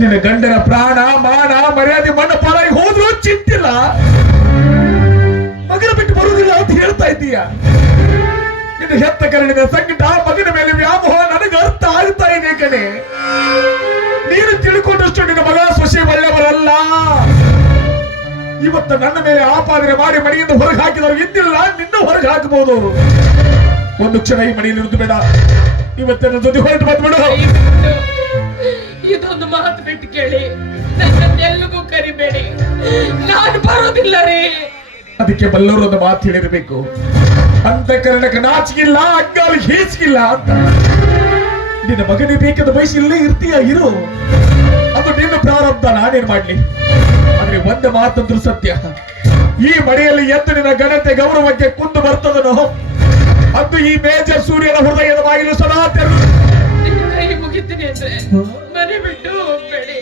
ನಿನ್ನ ಗಂಡನ ಪ್ರಾಣ ಮಾನ ಮರ್ಯಾದೆ ಮಣ್ಣ ಪಾಲಾಗಿ ಹೋದ್ರೂ ಚಿಂತಿಲ್ಲ, ಮಗನ ಬಿಟ್ಟು ಬರುವುದಿಲ್ಲ ಅಂತ ಹೇಳ್ತಾ ಇದ್ದೀಯ. ನಿನ್ನ ಹೆತ್ತ ಕರಣಿನ ಸಂಕಟ, ಮಗನ ಮೇಲೆ ವ್ಯಾಮೋಹ ನನಗೆ ಅರ್ಥ ಆಗ್ತಾ ಇದೆ ಕಣೆ. ನೀನು ತಿಳ್ಕೊಂಡಷ್ಟು ನಿನ್ನ ಮಗ ಸೊಸೆ ಒಳ್ಳೆಯವರಲ್ಲ. ಇವತ್ತು ನನ್ನ ಮೇಲೆ ಆಪಾದನೆ ಮಾಡಿ ಮನೆಯಿಂದ ಹೊರಗೆ ಹಾಕಿದವರು ಇದ್ದಿಲ್ಲ, ನಿನ್ನ ಹೊರಗೆ ಹಾಕಬಹುದು ಅವರು. ಒಂದು ಕ್ಷಣ ಈ ಮನೆಯಲ್ಲಿ ಇರುವುದು ಬೇಡ. ಇವತ್ತಿನ ಜೊತೆ ಹೊರಟು ಬಂದ್ಬಿಡು. ಇದೊಂದು ಮಾತು ಬಿಟ್ಟು ಕೇಳಿ, ನನ್ನೆಲ್ಲಿಗೂ ಕರಿಬೇಡಿ. ನಾನು ಬರೋದಿಲ್ಲ ರೀ. ಅದಕ್ಕೆ ಬಲ್ಲವರು ಒಂದು ಮಾತು ಹೇಳಿರ್ಬೇಕು, ಅಂತ ಕರ್ಣಕ್ಕೆ ನಾಚಿಗಿಲ್ಲ, ಅಗ್ಗಾಲಿ ಹೇಸಿಗಿಲ್ಲ ಅಂತ. ನಿನ್ನ ಮಗನೇ ಬೇಕಾದ ಬಯಸಿ ಇಲ್ಲೇ ಇರ್ತೀಯ, ಇರು. ಅದು ನಿನ್ನ ಪ್ರಾರಬ್ಧ, ನಾನೇನ್ ಮಾಡ್ಲಿ. ಆದ್ರೆ ಒಂದು ಮಾತಂದ್ರು ಸತ್ಯ, ಈ ಮನೆಯಲ್ಲಿ ಎದ್ದು ನಿನ್ನ ಘನತೆ ಗೌರವಕ್ಕೆ ಕುಂದು ಬರ್ತದನೋ ಅದು ಈ ಮೇಜರ್ ಸೂರ್ಯನ ಹೃದಯದ ಬಾಗಿಲು ಸದಾ ತೆರೆದು ಕೈ ಮುಗಿತೀನಿ ಅಂದ್ರೆ ಮನೆ ಬಿಟ್ಟು ಹೋಗ್ಬೇಡಿ.